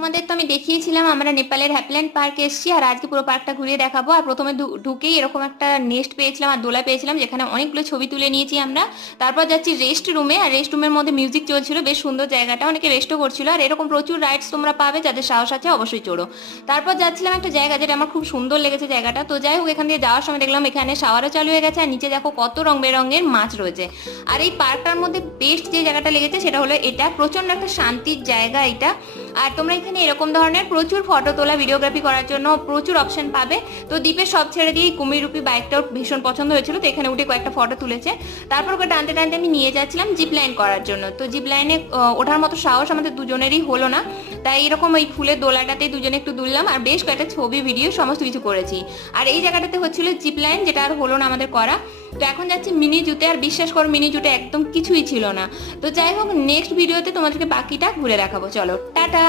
তোমাদের তো আমি দেখিয়েছিলাম আমরা নেপালের হ্যাপিল্যান্ড পার্কে এসেছি, আর আজকে পুরো পার্কটা ঘুরিয়ে দেখাবো। আর প্রথমে ঢুকেই এরকম একটা নেস্ট পেয়েছিলাম আর দোলা পেয়েছিলাম, যেখানে অনেকগুলো ছবি তুলে নিয়েছি আমরা। তারপর যাচ্ছি রেস্ট রুমে, আর রেস্ট রুমের মধ্যে মিউজিক চলছিল, বেশ সুন্দর জায়গাটা, অনেকে রেস্টও করছিল। আর এরকম প্রচুর রাইডস তোমরা পাবে, যাদের সাহস আছে অবশ্যই চড়ো। তারপর যাচ্ছিলাম একটা জায়গা যেটা আমার খুব সুন্দর লেগেছে জায়গাটা। তো যাই হোক, এখান দিয়ে যাওয়ার সময় দেখলাম এখানে শাওয়ারও চালু হয়ে গেছে, আর নিচে দেখো কত রং বেরঙের মাছ রয়েছে। আর এই পার্কটার মধ্যে বেস্ট যে জায়গাটা লেগেছে সেটা হলো এটা, প্রচন্ড একটা শান্তির জায়গা এটা। আর তোমরা এখানে এরকম ধরনের প্রচুর ফটো তোলা, ভিডিওগ্রাফি করার জন্য প্রচুর অপশন পাবে। তো দ্বীপের সব ছেড়ে দিয়ে কুমির রূপী বাইকটাও ভীষণ পছন্দ হয়েছিল, তো এখানে উঠে কয়েকটা ফটো তুলেছে। তারপর ওকে টানতে টানতে আমি নিয়ে যাচ্ছিলাম জিপ লাইন করার জন্য। তো জিপ লাইনে ওঠার মতো সাহস আমাদের দুজনেরই হলো না, তাই এরকম ওই ফুলের দোলাটাতেই দুজনে একটু দুললাম, আর বেশ কয়েকটা ছবি ভিডিও সমস্ত কিছু করেছি। আর এই জায়গাটাতে হচ্ছিল জিপ লাইন, যেটা আর হলো না আমাদের করা। তো এখন যাচ্ছি মিনি জুতে, আর বিশ্বাস করো মিনি জুতে একদম কিছুই ছিল না। তো যাই হোক, নেক্সট ভিডিওতে তোমাদেরকে বাকিটা ঘুরে দেখাবো। চলো টাটা।